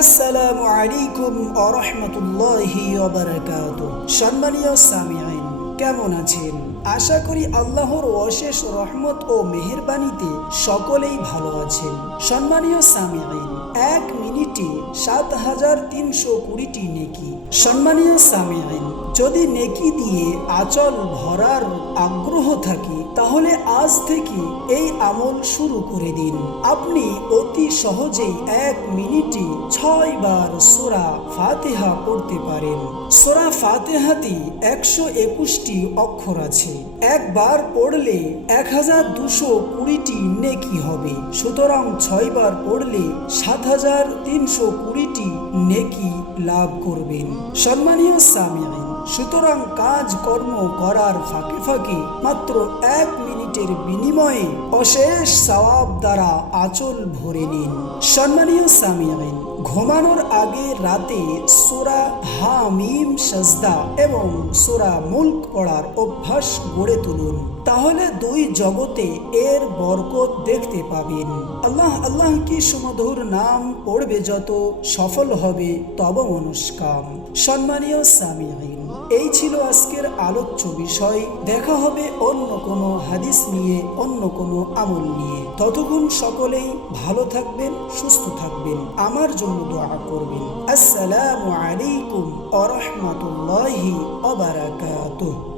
আসসালামু আলাইকুম ওয়া রাহমাতুল্লাহি ওয়া বারাকাতুহু। সম্মানীয় সামিঈন, কেমন আছেন? আশা করি আল্লাহর অশেষ রহমত ও মেহেরবানিতে সকলেই ভালো আছেন। সম্মানীয় সামিঈন, 1 মিনিটে ৭,৩২০টি নেকি। সম্মানীয় সামিঈন, যদি নেকি দিয়ে আঁচল ভরার আগ্রহ থাকে তাহলে আজ থেকে এই আমল শুরু করে দিন। আপনি অতি সহজেই 1 মিনিটে 6 বার সূরা ফাতিহা পড়তে পারেন। সূরা ফাতিহাতে 121টি অক্ষর আছে। একবার পড়লে 1220টি নেকি হবে। সুতরাং 6 বার পড়লে 7,320টি নেকি লাভ করবেন। সম্মানীয় সামিঈন, সুতরাং কাজকর্ম করার ফাঁকে ফাঁকে মাত্র 1 মিনিটের বিনিময়ে অশেষ সওয়াব দ্বারা আঁচল ভরে নিন। সম্মানীয় সামিঈন, ঘুমানোর আগে রাতে সূরা হামিম সাজদা এবং সূরা মুলক পড়ার অভ্যাস গড়ে তুলুন। তাহলে 2 জগতে এর বরকত দেখতে পাবেন। আল্লাহ আল্লাহ কি সুমধুর নাম পড়বে যত, সফল হবে তব মনস্কাম। সম্মানীয় সামিঈন, এই ছিল আজকের আলোচ্য বিষয়। দেখা হবে অন্য কোনো হাদিস নিয়ে, অন্য কোনো আমল নিয়ে। ততক্ষণ সকলেই ভালো থাকবেন, সুস্থ থাকবেন, আমার জন্য দোয়া করবেন। আসসালামু আলাইকুম ওয়া রাহমাতুল্লাহি ওয়া বারাকাতুহু।